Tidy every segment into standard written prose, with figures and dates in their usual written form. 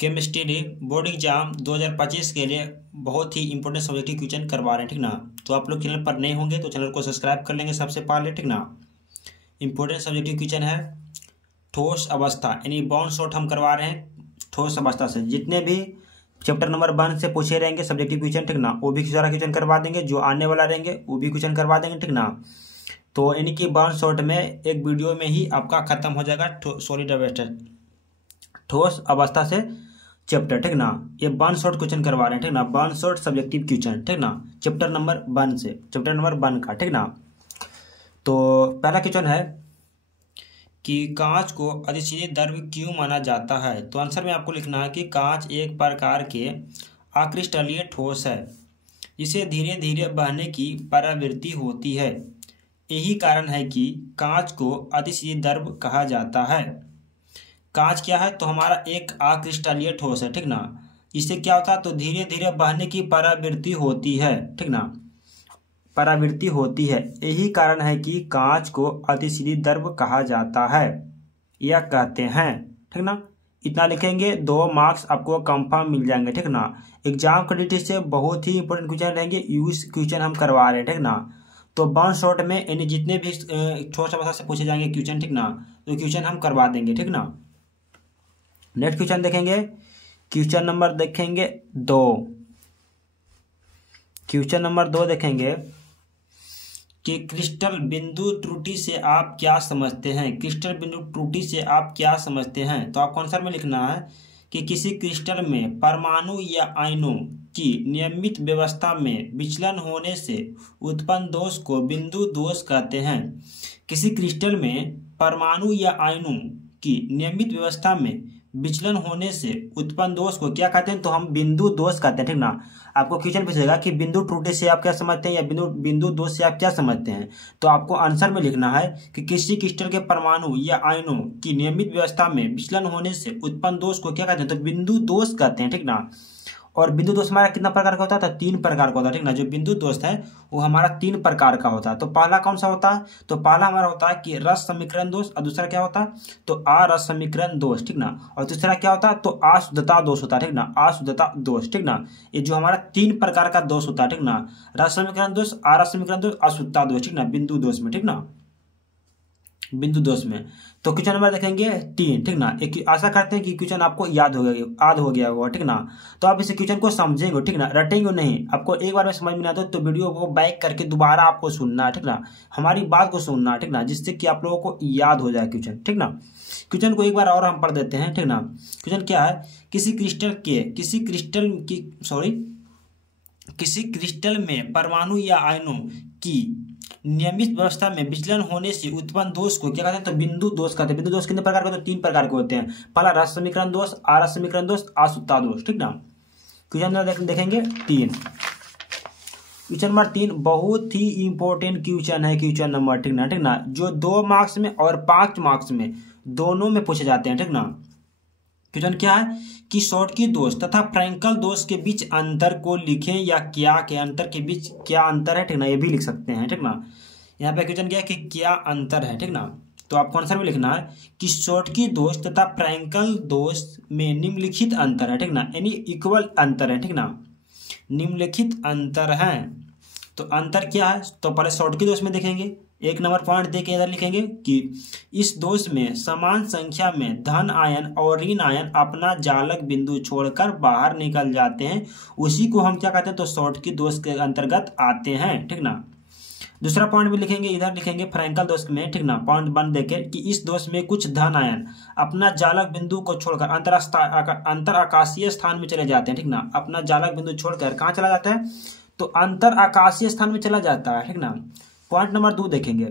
Chemistry board exam 2025 के लिए बहुत ही इंपॉर्टेंट सब्जेक्टिव क्वेश्चन करवा रहे हैं, ठीक ना। तो आप लोग चैनल पर नए होंगे तो चैनल को सब्सक्राइब कर लेंगे सबसे पहले, ठीक ना। इंपॉर्टेंट सब्जेक्टिव क्वेश्चन है ठोस अवस्था यानी बाउंड शॉट हम करवा रहे हैं ठोस अवस्था से। जितने भी चैप्टर नंबर 1 से पूछे रहेंगे सब्जेक्टिव क्वेश्चन, ठीक ना, वो भी सारा क्वेश्चन करवा देंगे। जो आने वाला रहेंगे वो भी क्वेश्चन करवा देंगे, ठीक ना। तो यानी कि बाउंड शॉट में एक वीडियो में ही आपका खत्म हो जाएगा सॉलिड अवस्था ठोस अवस्था से चैप्टर, ठीक ना। ये वन शॉर्ट क्वेश्चन करवा रहे हैं, ठीक ना। वन शॉर्ट सब्जेक्टिव क्वेश्चन, ठीक ना, चैप्टर नंबर 1 से, चैप्टर नंबर 1 का, ठीक ना। तो पहला क्वेश्चन है कि कांच को अतिशीघ्र द्रव्य क्यों माना जाता है। तो आंसर में आपको लिखना है कि कांच एक प्रकार के अक्रिस्टलीय ठोस है, इसे धीरे धीरे बहने की प्रवृत्ति होती है। यही कारण है कि कांच को अतिशीघ्र द्रव्य कहा जाता है। कांच क्या है तो हमारा एक अक्रिस्टलीय ठोस है, ठीक ना। इससे क्या होता है तो धीरे धीरे बहने की प्रवृत्ति होती है, ठीक ना, प्रवृत्ति होती है। यही कारण है कि कांच को अतिशीघ्र द्रव्य कहा जाता है या कहते हैं, ठीक ना। इतना लिखेंगे 2 मार्क्स आपको कंफर्म मिल जाएंगे, ठीक ना। एग्जाम क्रेडिट से बहुत ही इंपॉर्टेंट क्वेश्चन रहेंगे, यूज क्वेश्चन हम करवा रहे हैं, ठीक ना। तो वन शॉट में यानी जितने भी ठोस अवस्था से पूछे जाएंगे क्वेश्चन, ठीक ना, तो क्वेश्चन हम करवा देंगे, ठीक ना। नेक्स्ट क्वेश्चन देखेंगे, क्वेश्चन नंबर देखेंगे 2। क्वेश्चन नंबर 2 देखेंगे कि क्रिस्टल बिंदु त्रुटि से आप क्या समझते हैं। क्रिस्टल बिंदु त्रुटि से आप क्या समझते हैं। तो आपको आंसर में लिखना है कि किसी क्रिस्टल में परमाणु या आयनों की नियमित व्यवस्था में विचलन होने से उत्पन्न दोष को बिंदु दोष कहते हैं। किसी क्रिस्टल में परमाणु या आयनों की नियमित व्यवस्था में विचलन होने से उत्पन्न दोष को क्या कहते हैं तो हम बिंदु दोष कहते हैं, ठीक ना। आपको क्वेश्चन पूछेगा कि बिंदु त्रुटि से आप क्या समझते हैं या बिंदु दोष से आप क्या समझते हैं। तो आपको आंसर में लिखना है कि किसी क्रिस्टल के परमाणु या आयनों की नियमित व्यवस्था में विचलन होने से उत्पन्न दोष को क्या कहते हैं तो बिंदु दोष कहते हैं, ठीक ना। और बिंदु दोष हमारा कितना प्रकार का होता है तो 3 प्रकार का होता है, ठीक ना। जो बिंदु दोष है वो हमारा 3 प्रकार का होता है। तो पहला कौन सा होता है तो पहला हमारा होता है कि रस समीकरण दोष, और दूसरा क्या होता है तो अरस समीकरण दोष, ठीक ना। और तीसरा क्या होता है तो अशुद्धता दोष होता है, ठीक ना, अशुद्धता दोष, ठीक ना। ये जो हमारा 3 प्रकार का दोष होता है, ठीक ना, रस समीकरण दोष, अरस समीकरण दोष, अशुद्धता दोष, ठीक ना, बिंदु दोष में, ठीक ना, बिंदु दोष में। तो क्वेश्चन नंबर देखेंगे 3, ठीक ना। एक आशा करते हैं कि क्वेश्चन आपको याद हो गया होगा, ठीक ना। तो आप इस क्वेश्चन को समझेंगे, ठीक ना, रटेंगे नहीं। आपको एक बार में समझ में ना आए तो वीडियो को बैक करके दोबारा आपको सुनना है, ठीक ना, हमारी बात को सुनना है, ठीक ना, जिससे कि आप लोगों को याद हो जाए क्वेश्चन, ठीक ना। क्वेश्चन को एक बार और हम पढ़ देते हैं, ठीक ना। क्वेश्चन क्या है, किसी क्रिस्टल में परमाणु या आयनों की नियमित व्यवस्था में विचलन होने से उत्पन्न दोष को क्या कहते हैं तो बिंदु दोष कहते हैं। बिंदु दोष कितने प्रकार के होते हैं 3 प्रकार के होते हैं। पहला रस समीकरण दोष, अरस समीकरण दोष, अशुद्धता दोष, ठीक ना। क्वेश्चन नंबर देखेंगे 3। क्वेश्चन नंबर 3 बहुत ही इंपॉर्टेंट क्वेश्चन है, क्वेश्चन नंबर, ठीक ना, ठीक ना, जो 2 मार्क्स में और 5 मार्क्स में दोनों में पूछे जाते हैं, ठीक ना। क्वेश्चन क्या है कि शॉर्टकी दोष तथा फ्रैंकल दोष के बीच अंतर को लिखें या क्या के अंतर के बीच क्या अंतर है, ठीक ना, ये भी लिख सकते हैं, ठीक ना। यहाँ पे क्वेश्चन क्या है कि क्या अंतर है, ठीक ना। तो आपको आंसर में लिखना है कि शॉर्टकी दोष तथा फ्रैंकल दोष में निम्नलिखित अंतर है, ठीक ना, यानी इक्वल अंतर है, ठीक ना, निम्नलिखित अंतर है। तो अंतर क्या है तो पहले शॉर्टकी दोष में देखेंगे, 1 नंबर पॉइंट दे के इधर लिखेंगे कि इस दोष में समान संख्या में धन आयन और ऋण आयन अपना जालक बिंदु छोड़कर बाहर निकल जाते हैं, उसी को हम क्या कहते हैं तो शॉर्टकी दोष के अंतर्गत आते हैं, ठीक ना। दूसरा पॉइंट भी लिखेंगे, इधर लिखेंगे फ्रैंकल दोष में, ठीक ना, पॉइंट 1 देके कि इस दोष में कुछ धन आयन अपना जालक बिंदु को छोड़कर अंतर आकाशीय स्थान में चले जाते हैं, ठीक ना। अपना जालक बिंदु छोड़कर कहाँ चला जाता है तो अंतर आकाशीय स्थान में चला जाता है, ठीक ना। पॉइंट नंबर 2 देखेंगे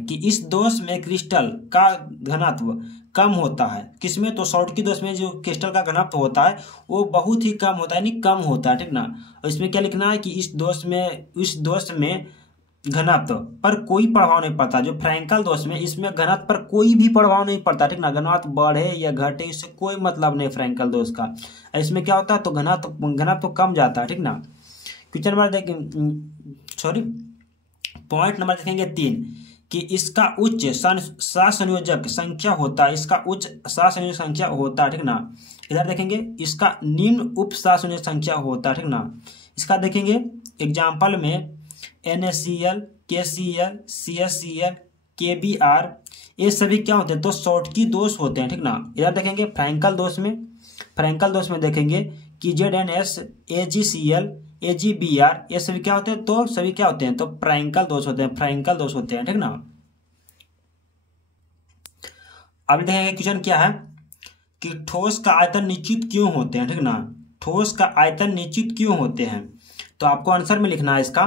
कि इस दोष में क्रिस्टल का घनत्व कम होता है। किसमें तो शॉर्टकी दोष में जो क्रिस्टल का घनत्व होता है वो बहुत ही कम होता है, यानी कम होता है, ठीक ना। और इसमें क्या लिखना है कि इस दोष में घनत्व पर कोई प्रभाव नहीं पड़ता। जो फ्रैंकल दोष में इसमें घनत्व पर कोई भी प्रभाव नहीं पड़ता, ठीक ना, घनत्व बढ़े या घटे इससे कोई मतलब नहीं फ्रैंकल दोष का। इसमें क्या होता है तो घनत्व कम जाता है, ठीक ना। क्वेश्चन नंबर पॉइंट नंबर देखेंगे 3 कि इसका उच्च सहसंयोजक संख्या होता है, इसका उच्च सहसंयोजक संख्या होता है, ठीक ना। इधर देखेंगे इसका निम्न उप सहसंयोजक संख्या होता है, ठीक ना। इसका देखेंगे एग्जाम्पल में NaCl, KCl, CaCl, KBr, ये सभी क्या होते हैं तो शॉर्टकी दोष होते हैं, ठीक ना। इधर देखेंगे फ्रैंकल दोष में देखेंगे कि ZnS, AgCl, AgBr, ये सभी क्या होते हैं तो सभी क्या होते हैं तो फ्रैंकल दोष होते हैं, ठीक ना। अब देखेंगे क्वेश्चन क्या है कि ठोस का आयतन निश्चित क्यों होते हैं, ठीक ना। ठोस का आयतन निश्चित क्यों होते हैं, तो आपको आंसर में लिखना है इसका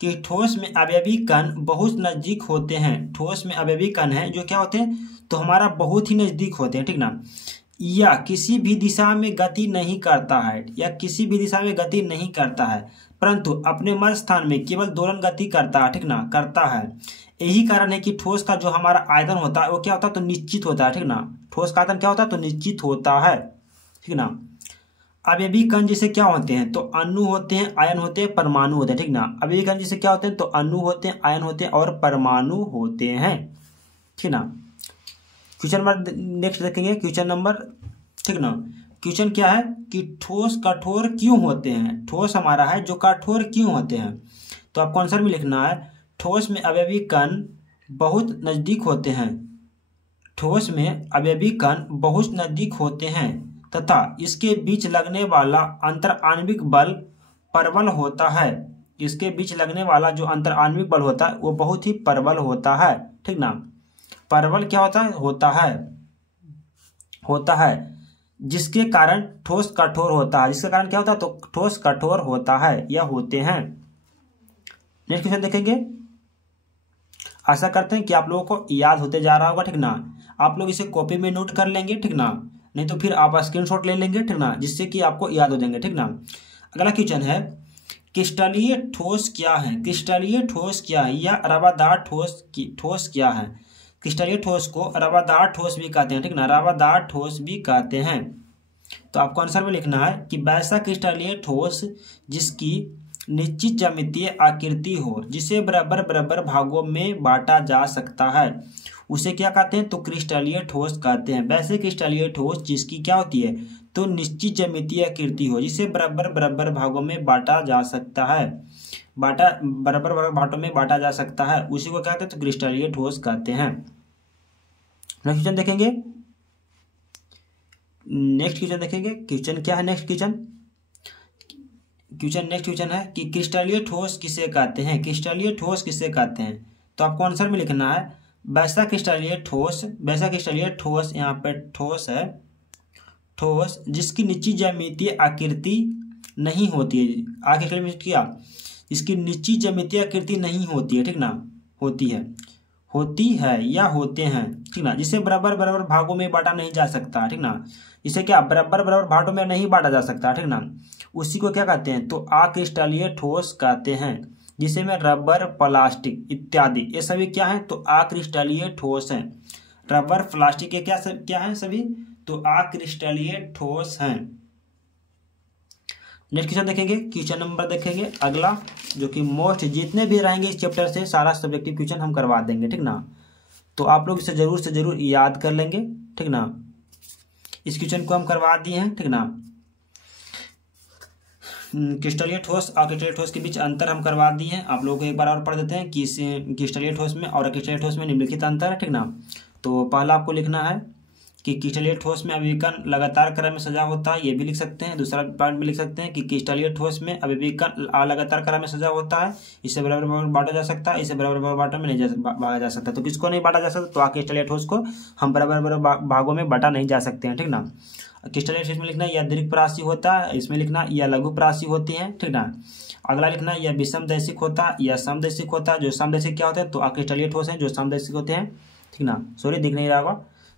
कि ठोस में अवयवी कण बहुत नजदीक होते हैं। ठोस में अवयवी कण है जो क्या होते हैं तो हमारा बहुत ही नजदीक होते हैं, ठीक ना। या किसी भी दिशा में गति नहीं करता है, परंतु अपने मध्य स्थान में केवल दोलन गति करता है, ठीक ना, करता है। यही कारण है कि ठोस का जो हमारा आयतन होता है वो क्या होता है तो निश्चित होता है, ठीक ना। ठोस का आयतन क्या होता है तो निश्चित होता है, ठीक ना। अवयवी कण जैसे क्या होते हैं तो अणु होते हैं, आयन होते हैं, परमाणु होते हैं, ठीक ना। अवयवी कण जैसे क्या होते हैं तो अणु होते हैं, आयन होते हैं और परमाणु होते हैं, ठीक ना। क्वेश्चन नंबर नेक्स्ट देखेंगे, क्वेश्चन नंबर, ठीक ना। क्वेश्चन क्या है कि ठोस कठोर क्यों होते हैं। ठोस हमारा है जो कठोर क्यों होते हैं, तो आपको आंसर में लिखना है ठोस में अवयवी कण बहुत नजदीक होते हैं। ठोस में अवयवी कण बहुत नजदीक होते हैं तथा इसके बीच लगने वाला अंतर आणविक बल प्रबल होता है। इसके बीच लगने वाला जो अंतर आणविक बल होता है वो बहुत ही प्रबल होता है, ठीक ना। प्रबल क्या होता है जिसके कारण ठोस कठोर होता है। जिसके कारण क्या होता है तो ठोस कठोर होता है या होते हैं। नेक्स्ट क्वेश्चन देखेंगे। आशा करते हैं कि आप लोगों को याद होते जा रहा होगा, ठीक ना। आप लोग इसे कॉपी में नोट कर लेंगे, ठीक ना, नहीं तो फिर आप स्क्रीनशॉट ले लेंगे, ठीक ना, जिससे कि आपको याद हो जाएंगे, ठीक ना। अगला क्वेश्चन है क्रिस्टलीय ठोस क्या है। क्रिस्टलीय ठोस क्या है या रवादार ठोस क्या है। क्रिस्टलीय ठोस को रवादार ठोस भी कहते हैं, ठीक ना, रवादार ठोस भी कहते हैं। तो आपको आंसर में लिखना है कि वैसा क्रिस्टलीय ठोस जिसकी निश्चित ज्यामितीय आकृति हो, जिसे बराबर बराबर भागों में बांटा जा सकता है, उसे क्या कहते हैं तो क्रिस्टलीय ठोस कहते हैं। वैसे क्रिस्टलीय ठोस जिसकी क्या होती है तो निश्चित ज्यामितीय आकृति हो, जिसे बराबर बराबर भागों में बांटा जा सकता है, बराबर बराबर भागों में बांटा जा सकता है, उसी को कहते हैं तो क्रिस्टलीय ठोस कहते हैं। नेक्स्ट क्वेश्चन देखेंगे। क्वेश्चन क्या है नेक्स्ट क्वेश्चन है कि क्रिस्टलीय ठोस किसे कहते हैं। क्रिस्टलीय ठोस किसे कहते हैं, तो आपको आंसर में लिखना है वैसा क्रिस्टलीय ठोस, यहाँ पे ठोस है, ठोस जिसकी निश्चित ज्यामितीय आकृति नहीं होती है। आगे इसकी निश्चित ज्यामितीय आकृति नहीं होती है, ठीक ना, होती है या होते हैं, ठीक ना, जिसे बराबर बराबर भागों में बांटा नहीं जा सकता, ठीक ना। इसे क्या बराबर बराबर भागों में नहीं बांटा जा सकता, ठीक ना, उसी को क्या कहते हैं तो अक्रिस्टलीय ठोस कहते हैं। जिसे में रबर, प्लास्टिक इत्यादि ये सभी क्या हैं तो अक्रिस्टलीय ठोस हैं। रबर, प्लास्टिक ये क्या हैं सभी तो अक्रिस्टलीय ठोस हैं। नेक्स्ट क्वेश्चन देखेंगे, क्वेश्चन नंबर देखेंगे अगला, जो कि मोस्ट जितने भी रहेंगे इस चैप्टर से सारा सब्जेक्टिव क्वेश्चन हम करवा देंगे, ठीक ना। तो आप लोग इसे जरूर से जरूर याद कर लेंगे, ठीक ना। इस क्वेश्चन को हम करवा दिए हैं, ठीक ना। क्रिस्टलीय ठोस और क्रिस्टलीय ठोस के बीच अंतर हम करवा दिए हैं। आप लोगों को एक बार और पढ़ देते हैं कि क्रिस्टलीय ठोस में और क्रिस्टलीय ठोस में निम्नलिखित अंतर है, ठीक ना। तो पहला आपको लिखना है कि क्रिस्टलीय ठोस में अवयवी कण लगातार क्रम में सजा होता है, ये भी लिख सकते हैं। दूसरा पॉइंट भी लिख सकते हैं कि क्रिस्टलीय ठोस में अवयवी कण लगातार क्रम में सजा होता है, इसे बराबर बराबर बांटा जा सकता है, इसे बराबर बराबर बांटा में नहीं बांटा जा सकता। तो किसको नहीं बांटा जा सकता तो क्रिस्टलीय ठोस को हम बराबर बराबर भागों में बांटा नहीं जा सकते हैं, ठीक ना। क्रिस्टलीय ठोस में लिखना या दीर्घप्रासी होता है, इसमें लिखना या लघुप्रासी होती है, ठीक ना। अगला लिखना या विषमदैशिक होता है या समदैशिक होता है। जो समदैशिक क्या होते हैं तो क्रिस्टलीय ठोस हैं जो समदैशिक होते हैं, ठीक ना। सॉरी दिख नहीं रहा होगा,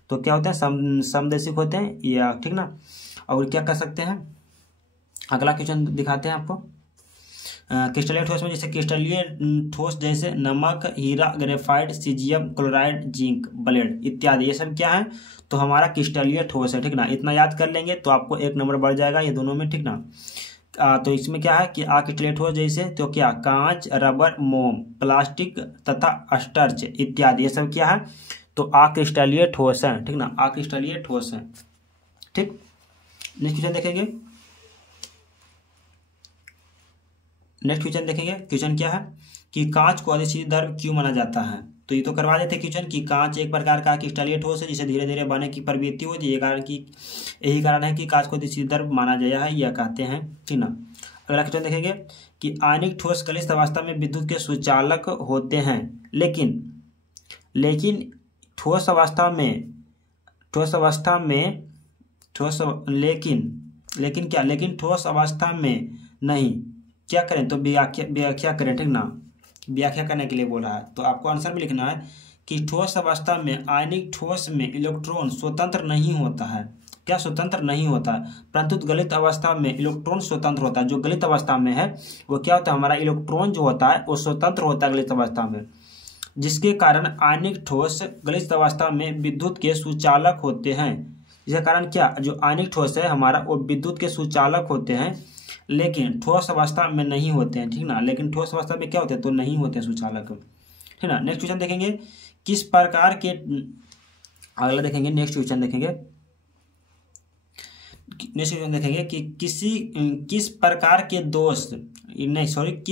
तो क्या होते हैं समदैशिक होते हैं या, ठीक ना। और क्या कर सकते हैं, अगला क्वेश्चन दिखाते हैं आपको। क्रिस्टलीय ठोस में जैसे क्रिस्टलीय ठोस जैसे नमक, हीरा, graphite, caesium, chloride, zinc, blende इत्यादि ये सब क्या है तो हमारा क्रिस्टलीय ठोस है, ठीक ना। इतना याद कर लेंगे तो आपको 1 नंबर बढ़ जाएगा ये दोनों में, ठीक ना। तो इसमें क्या है कि आक्रिस्टलीय ठोस जैसे तो क्या कांच, रबर, मोम, प्लास्टिक तथा स्टार्च इत्यादि, ये सब क्या है तो आक्रिस्टलीय ठोस है, ठीक ना, आक्रिस्टलीय ठोस है। ठीक, नेक्स्ट क्वेश्चन देखेंगे। नेक्स्ट क्वेश्चन देखेंगे। क्वेश्चन क्या है कि कांच को अदिश द्रव क्यों माना जाता है। तो ये तो करवा देते क्वेश्चन कि कांच एक प्रकार का क्रिस्टलीय ठोस है जिसे धीरे धीरे बनने की प्रवृत्ति होती है, यही कारण है कि कांच को अदिश द्रव माना गया है, यह कहते हैं, ठीक ना। अगला क्वेश्चन देखेंगे कि आयनिक ठोस गलित अवस्था में विद्युत के सुचालक होते हैं, लेकिन ठोस अवस्था में नहीं, क्या करें तो व्याख्या करें, ठीक ना, व्याख्या करने के लिए बोल रहा है। तो आपको आंसर में लिखना है कि ठोस अवस्था में आयनिक ठोस में इलेक्ट्रॉन स्वतंत्र नहीं होता है, क्या स्वतंत्र नहीं होता है, परंतु गलित अवस्था में इलेक्ट्रॉन स्वतंत्र होता है। जो गलित अवस्था में है वो क्या होता है, हमारा इलेक्ट्रॉन जो होता है वो स्वतंत्र होता है गलित अवस्था में, जिसके कारण आयनिक ठोस गलित अवस्था में विद्युत के सुचालक होते हैं। इसके कारण क्या, जो आयनिक ठोस है हमारा वो विद्युत के सुचालक होते हैं, लेकिन ठोस अवस्था में नहीं होते हैं, ठीक ना, लेकिन ठोस अवस्था में क्या होते हैं तो नहीं होते हैं सुचालक, ठीक ना। नेक्स्ट क्वेश्चन देखेंगे किस प्रकार के, अगला देखेंगे नेक्स्ट क्वेश्चन देखेंगे कि किस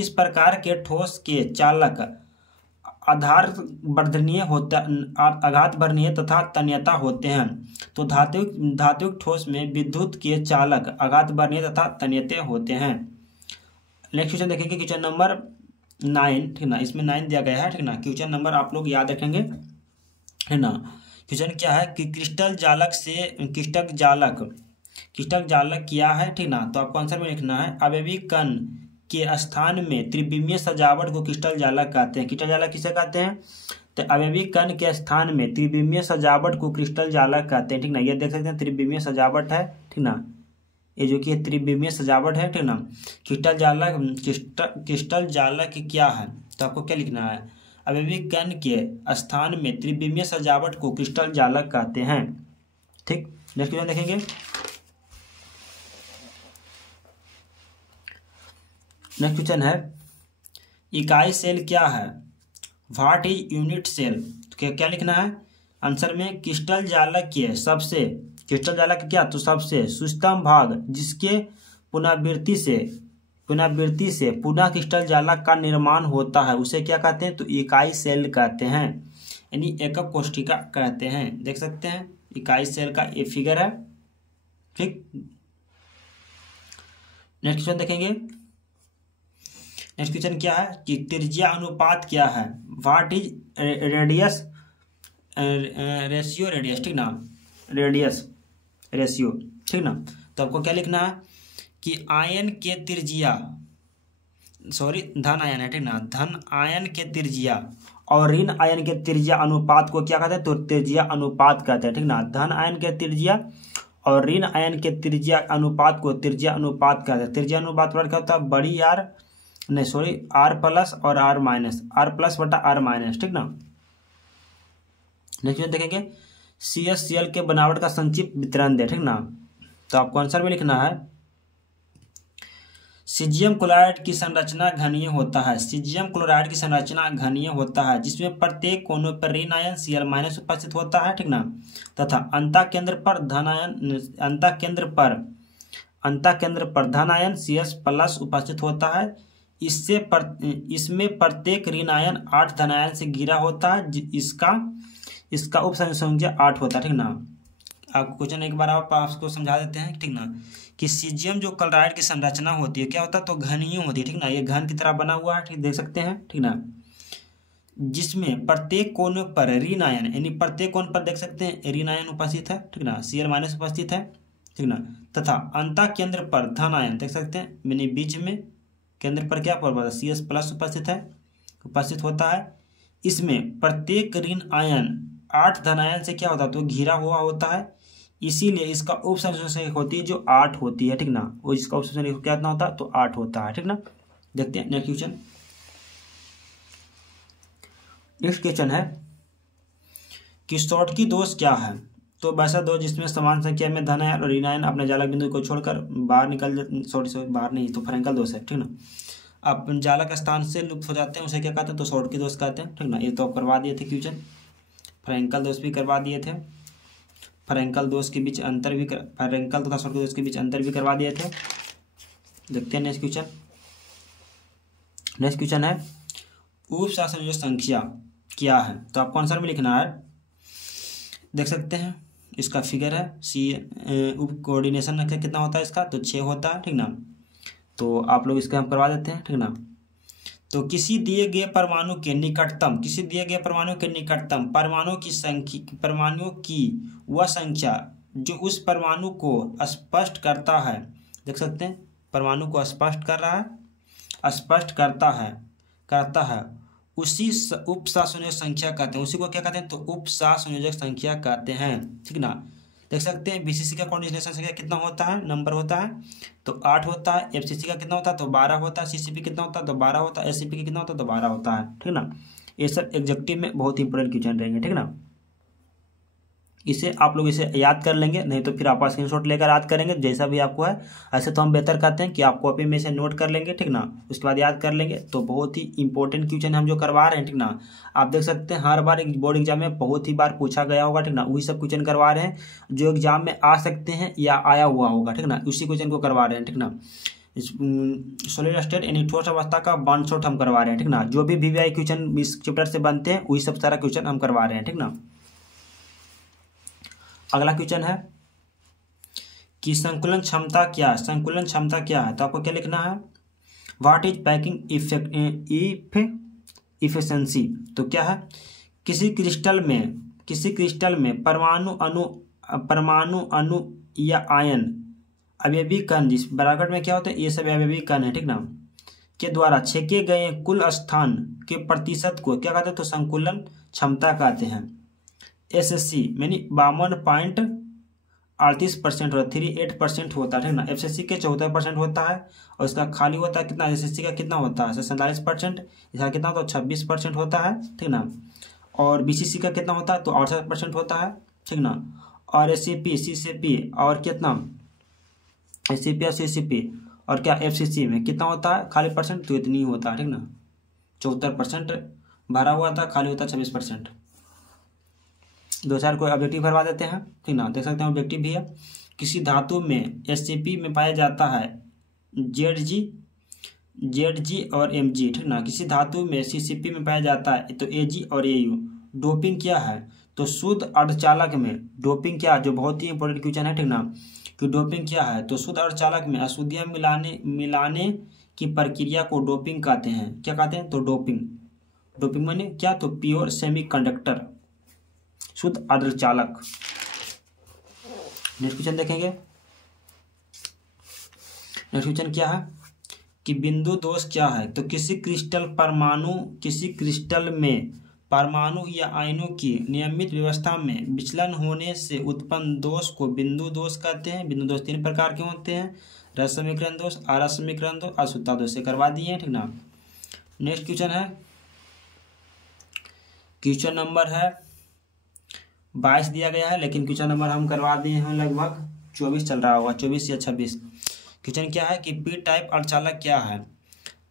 प्रकार के ठोस के चालक आघात वर्णीय तथा तन्यता होते हैं। तो धात्विक ठोस में विद्युत के चालक आघात वर्णीय तथा तन्यते होते हैं। नेक्स्ट क्वेश्चन देखेंगे क्वेश्चन नंबर 9, ठीक ना, इसमें 9 दिया गया है, ठीक ना। क्वेश्चन नंबर आप लोग याद रखेंगे, है ना। क्वेश्चन क्या है कि क्रिस्टल जालक क्या है, ठीक ना। तो आपको आंसर में लिखना है अवयवी कण के स्थान में त्रिविमीय सजावट को क्रिस्टल जालक कहते हैं। क्रिस्टल जालक किसे कहते हैं, तो अवयवी कण के स्थान में त्रिविमीय सजावट को क्रिस्टल जालक कहते हैं, ठीक ना। ये देख सकते हैं त्रिविमीय सजावट है, ठीक ना, ये जो कि त्रिविमीय सजावट है, ठीक ना। क्रिस्टल जालक क्या है, तो आपको क्या लिखना है, अवयवी कण के स्थान में त्रिविमीय सजावट को क्रिस्टल जालक कहते हैं। ठीक, नेक्स्ट क्वेश्चन देखेंगे। नेक्स्ट क्वेश्चन है इकाई सेल क्या है, व्हाट इज यूनिट सेल। तो क्या लिखना है आंसर में, क्रिस्टल जालक क्या, तो सबसे सूक्ष्म भाग जिसके पुनरावृत्ति से पुनः क्रिस्टल जालक का निर्माण होता है उसे क्या कहते हैं, तो इकाई सेल कहते हैं, यानी एकक कोशिका कहते हैं। देख सकते हैं इकाई सेल का ये फिगर है। ठीक, नेक्स्ट क्वेश्चन देखेंगे। नेक्स्ट क्वेश्चन क्या है कि त्रिज्या अनुपात क्या है, व्हाट इज रेडियस, ठीक ना, रेशियो, ठीक ना। तो आपको क्या लिखना है कि धन आयन है, ठीक ना, धन आयन के त्रिज्या और ऋण आयन के त्रिज्या अनुपात को क्या कहते हैं, तो त्रिज्या अनुपात कहते हैं, ठीक ना। धन आयन के त्रिज्या और ऋण आयन के त्रिज्या अनुपात को त्रिज्या अनुपात कहते हैं। त्रिज्या अनुपात क्या होता है, बड़ी R प्लस और R माइनस, R प्लस बटा R माइनस, ठीक ना। नेक्स्ट देखेंगे CaCl के बनावट का संक्षिप्त वितरण दे, ठीक ना। तो आपको आंसर में लिखना है सीजियम क्लोराइड की संरचना घनीय होता है, जिसमें प्रत्येक कोनों पर ऋण आयन Cl माइनस उपस्थित होता है, ठीक ना, तथा अंतःकेंद्र पर धन आयन CS प्लस उपस्थित होता है। इसमें प्रत्येक ऋण आयन 8 धन आयन से घिरा होता है, इसका उपसंख्या 8 होता है, ठीक ना। आपको क्वेश्चन एक बार आप आपको समझा देते हैं, ठीक ना, कि सीजियम जो क्लोराइड की संरचना होती है क्या होता है, तो घनीय होती है, ठीक ना, ये घन की तरह बना हुआ है, ठीक, देख सकते हैं, ठीक ना, जिसमें प्रत्येक कोने पर ऋण आयन, यानी प्रत्येक कोण पर देख सकते हैं ऋण आयन उपस्थित है, ठीक ना, Cl माइनस उपस्थित है, ठीक ना, तथा अंतः केंद्र पर धन आयन देख सकते हैं, यानी बीच में केंद्र पर क्या पर CS प्लस उपस्थित होता है। इसमें प्रत्येक ऋण आयन 8 धन आयन से क्या होता है, तो घिरा हुआ होता है, इसीलिए इसका उपसंख्या होती है जो 8 होती है, ठीक ना, वो इसका उपसंख्या कितना होता है, तो 8 होता है, ठीक ना। देखते हैं नेक्स्ट क्वेश्चन। नेक्स्ट क्वेश्चन है कि शॉटकी दोष क्या है, तो वैसा दो जिसमें समान संख्या में धन आयन और ऋण आयन अपने जालक बिंदु को छोड़कर बाहर निकल सॉरी बाहर नहीं, तो फ्रैंकल दोष है, ठीक ना। अब जालक स्थान से लुप्त हो जाते हैं, उसे क्या कहते हैं, तो शॉर्टकी दोष कहते हैं, ठीक ना। ये तो आप करवा दिए थे क्वेश्चन, फ्रैंकल दोष भी करवा दिए थे, फ्रैंकल दोष के बीच अंतर भी फ्रैंकल तथा शॉर्टकी दोष के बीच अंतर भी करवा दिए थे। देखते हैं नेक्स्ट क्वेश्चन। नेक्स्ट क्वेश्चन है उपसंयोजक संख्या क्या है, तो आपको आंसर में लिखना है। देख सकते हैं इसका फिगर है सी, उप कोऑर्डिनेशन कितना होता है इसका, तो 6 होता है, ठीक ना। तो आप लोग इसका हम करवा देते हैं, ठीक ना। तो किसी दिए गए परमाणु के निकटतम, किसी दिए गए परमाणु के निकटतम परमाणु की संख्या, परमाणु की वह संख्या जो उस परमाणु को स्पष्ट करता है, देख सकते हैं परमाणु को स्पष्ट कर रहा है, स्पष्ट करता है उसी उपसंयोजक संख्या कहते हैं, उसी को क्या कहते हैं, तो उपसंयोजक संख्या कहते हैं, ठीक ना। देख सकते हैं बीसीसी का कोऑर्डिनेशन संख्या कितना होता है, नंबर होता है तो 8 होता है, एफसीसी का कितना होता है, तो 12 होता है, सीसीपी कितना होता है, तो 12 होता है, एससीपी का कितना होता है, तो 12 होता है, ठीक ना। ये सब एग्जेक्टिव में बहुत इंपॉर्टेंट क्वेश्चन रहेंगे, ठीक ना। इसे आप लोग इसे याद कर लेंगे, नहीं तो फिर आप स्क्रीनशॉट लेकर याद करेंगे, जैसा भी आपको है। ऐसे तो हम बेहतर कहते हैं कि आप कॉपी में से नोट कर लेंगे, ठीक ना, उसके बाद याद कर लेंगे। तो बहुत ही इंपॉर्टेंट क्वेश्चन हम जो करवा रहे हैं, ठीक ना। आप देख सकते हैं हर बार बोर्ड एग्जाम में बहुत ही बार पूछा गया होगा, ठीक ना। वही सब क्वेश्चन करवा रहे हैं जो एग्जाम में आ सकते हैं या आया हुआ होगा, ठीक ना, उसी क्वेश्चन को करवा रहे हैं, ठीक ना। सॉलिड स्टेट यानी ठोस अवस्था का वन शॉट हम करवा रहे हैं, ठीक ना। जो भी वीवीआई क्वेश्चन इस चैप्टर से बनते हैं वही सब सारा क्वेश्चन हम करवा रहे हैं, ठीक ना। अगला क्वेश्चन है कि संकुलन क्षमता क्या है, संकुलन क्षमता क्या है, तो आपको क्या लिखना है, व्हाट इज पैकिंग इफिशिएंसी। तो क्या है, किसी क्रिस्टल में परमाणु अणु या आयन अवयवी कण, जिस ब्रैकेट में क्या होता है, ये सब अवयवी कण है, ठीक ना, के द्वारा छेके गए कुल स्थान के प्रतिशत को क्या कहते हैं, तो संकुलन क्षमता कहते हैं। एसएससी यानी 52.38% होता है, 38% होता है, ठीक ना। एफसीसी के 74% होता है और इसका खाली होता है कितना, एसएससी का कितना होता है, 47%, इसका कितना होता है, 26% होता है, ठीक ना। और बीसीसी का कितना होता है, तो 68% होता है, ठीक ना। और एससीपी, सीसीपी और कितना, एससीपी और सीसीपी और क्या एफसीसी में कितना होता है खाली परसेंट, तो इतनी होता है, ठीक ना। 74% भरा हुआ था, खाली होता है 26%। दो चार को ऑब्जेक्टिव करवा देते हैं, ठीक ना। देख सकते हैं ऑब्जेक्टिव भी है। किसी धातु में एससीपी में पाया जाता है जेडजी और एमजी, ठीक ना। किसी धातु में सीसीपी में पाया जाता है तो एजी और एयू। डोपिंग क्या है, तो शुद्ध अर्धचालक में डोपिंग क्या, जो बहुत ही इंपॉर्टेंट क्वेश्चन है, ठीक ना, कि डोपिंग क्या है, तो शुद्ध अर्धचालक में अशुद्धियां मिलाने की प्रक्रिया को डोपिंग कहते हैं। क्या कहते हैं, तो डोपिंग माने क्या, तो प्योर सेमीकंडक्टर, शुद्ध अर्धचालक। नेक्स्ट क्वेश्चन देखेंगे। नेक्स्ट क्वेश्चन क्या है कि बिंदु दोष क्या है, तो किसी क्रिस्टल में परमाणु या आयनों की नियमित व्यवस्था में विचलन होने से उत्पन्न दोष को बिंदु दोष कहते हैं। बिंदु दोष 3 प्रकार के होते हैं, रस समीकरण दोष, आरस समीकरण दोष, अशुद्धता दोष से करवा दिए हैं, ठीक ना। नेक्स्ट क्वेश्चन है, क्वेश्चन नंबर है 22 दिया गया है, लेकिन क्वेश्चन नंबर हम करवा दिए हैं लगभग 24 चल रहा होगा, 24 या 26। क्वेश्चन क्या है कि पी टाइप अर्धचालक क्या है,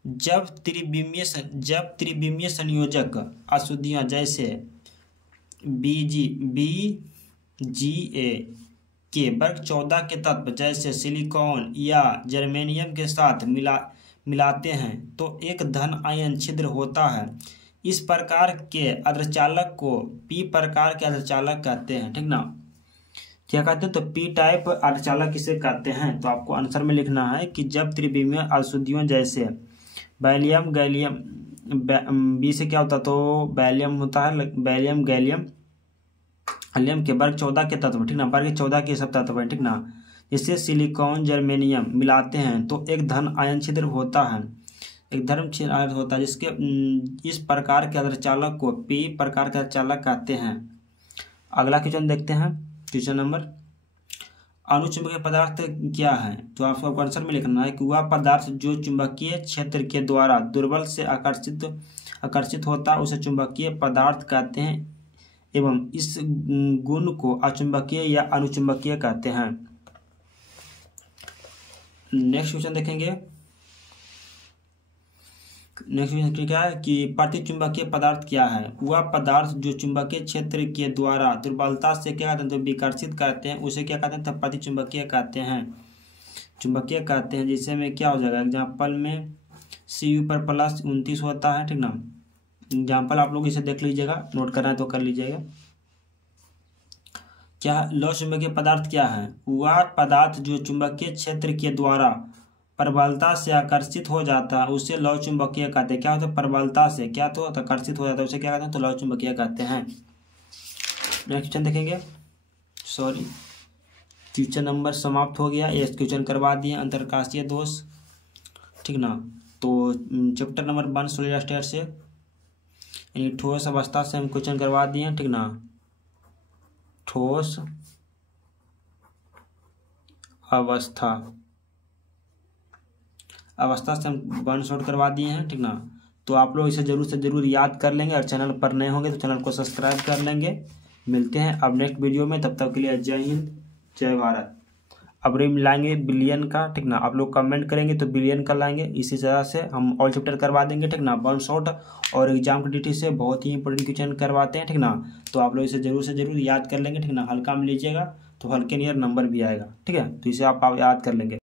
जब त्रिविमीय संयोजक अशुद्धियां जैसे BgA के वर्ग 14 के तत्व जैसे सिलिकॉन या जर्मेनियम के साथ मिलाते हैं तो एक धन आयन छिद्र होता है। इस प्रकार के अर्धचालक को पी प्रकार के अर्धचालक कहते हैं, ठीक ना। क्या कहते हैं, तो पी टाइप अर्धचालक किसे कहते हैं, तो आपको आंसर में लिखना है कि जब त्रिविमीय अशुद्धियों जैसे बैलियम गैलियम, बी से क्या होता है, तो बैलियम होता है, बैलियम गैलियम के वर्ग 14 के तत्व, ठीक ना, वर्ग 14 के सब तत्व है, ठीक ना। इससे सिलिकॉन जर्मेनियम मिलाते हैं तो एक धन आयन छिद्र होता है, एक धर्म छिद्र होता है, जिसके इस प्रकार के अर्धचालक को पी प्रकार के अर्धचालक कहते हैं। अगला क्वेश्चन देखते हैं, क्वेश्चन नंबर, अनुचुंबकीय पदार्थ क्या है, तो आपको आंसर में लिखना है कि वह पदार्थ जो चुंबकीय क्षेत्र के द्वारा दुर्बल से आकर्षित होता है उसे चुंबकीय पदार्थ कहते हैं। एवं इस गुण को अचुंबकीय या अनुचुंबकीय कहते हैं। नेक्स्ट क्वेश्चन देखेंगे। नेक्स्ट क्वेश्चन क्या है कि प्रतिचुंबकीय पदार्थ क्या है? वह पदार्थ जो चुंबकीय क्षेत्र के द्वारा दुर्बलता से क्या कहते हैं तो विकर्षित करते हैं उसे क्या कहते हैं तो प्रतिचुंबकीय कहते हैं, चुंबकीय कहते हैं। जिससे में क्या हो जाएगा एग्जाम्पल में Cu पर +29 होता है, ठीक ना। एग्जाम्पल आप लोग इसे देख लीजिएगा, नोट करना है तो कर लीजिएगा। क्या लौह चुंबकीय पदार्थ क्या है? वह पदार्थ जो चुंबकीय क्षेत्र के द्वारा प्रबलता से आकर्षित हो जाता है उसे लौह चुंबकीय कहते हैं। क्या होता है प्रबलता से क्या तो आकर्षित हो जाता है उसे क्या कहते हैं तो लौह चुंबकीय कहते हैं। नेक्स्ट क्वेश्चन देखेंगे। सॉरी, क्वेश्चन नंबर समाप्त हो गया, ये क्वेश्चन करवा दिए अंतरकाशीय दोष, ठीक ना। तो चैप्टर नंबर 1 सॉलिड स्टेट से यानी ठोस अवस्था से हम क्वेश्चन करवा दिए हैं, ठीक ना। ठोस अवस्था से हम 1 शॉर्ट करवा दिए हैं, ठीक ना। तो आप लोग इसे जरूर से जरूर याद कर लेंगे और चैनल पर नए होंगे तो चैनल को सब्सक्राइब कर लेंगे। मिलते हैं अब नेक्स्ट वीडियो में, तब तक के लिए जय हिंद जय भारत। अब लाएंगे बिलियन का, ठीक ना। आप लोग कमेंट करेंगे तो बिलियन का लाएंगे। इसी तरह से हम ऑल चैप्टर करवा देंगे, ठीक ना, 1 शॉट। और एग्जाम की ड्यूटी से बहुत ही इंपॉर्टेंट क्वेश्चन करवाते हैं, ठीक ना। तो आप लोग इसे जरूर से जरूर याद कर लेंगे, ठीक ना। हल्का में लीजिएगा तो हल्के नियर नंबर भी आएगा, ठीक है। तो इसे आप याद कर लेंगे।